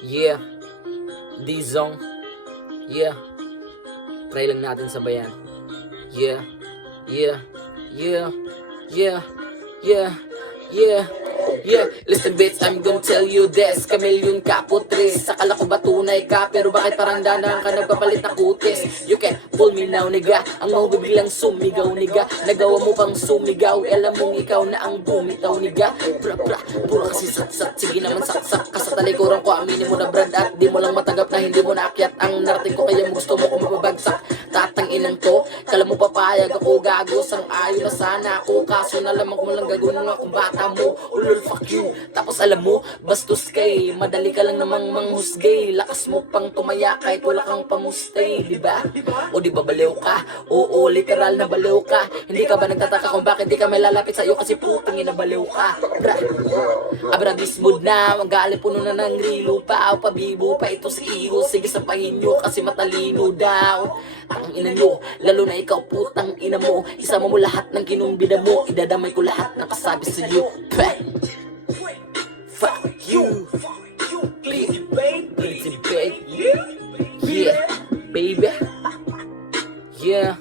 Yeah, D-Zone. Yeah, try lang natin sabayan. Yeah, yeah, yeah, yeah, yeah, yeah. Yeah, listen bitch, I'm gonna tell you this. Kamilyon ka, putris. Akala ko ba tunay ka, pero bakit parang danang ka nagpapalit na kutis? You can pull me now, niga. Ang mau biglang sumigaw, niga. Nagawa mo pang sumigaw, alam mong ikaw na ang bumitaw, niga. Bra bra, puro kasi satsat. Sige naman saksak ka sa talikuran ko. Aminin mo na brad at di mo lang matanggap na hindi mo naakyat ang narating ko. Kaya mo gusto mo kung mapabagsak. Tatang inang to, kala mo papayag ako gago. Sang ayo na sana ako, kaso na lamang ko lang gagawin mo akong bata mo. Ulul fuck you. Tapos alam mo, bastos kay, madali ka lang namang manghusgay. Lakas mo pang tumaya kahit wala kang pamustay, diba? O di ba baliw ka? Oo, literal na baliw ka. Hindi ka ba nagtataka kung bakit di ka may lalapit sa'yo kasi putang ina baliw ka? Bra, abragis mood na, magaling puno na ng rilo pa. O pabibo pa ito si iyo, sige sapahin nyo kasi matalino daw. Ang ina nyo, lalo na ikaw putang ina mo. Isama mo lahat ng kinumbida mo, idadamay ko lahat ng kasabi sa'yo. Fuck you, pretty baby, yeah, baby, yeah.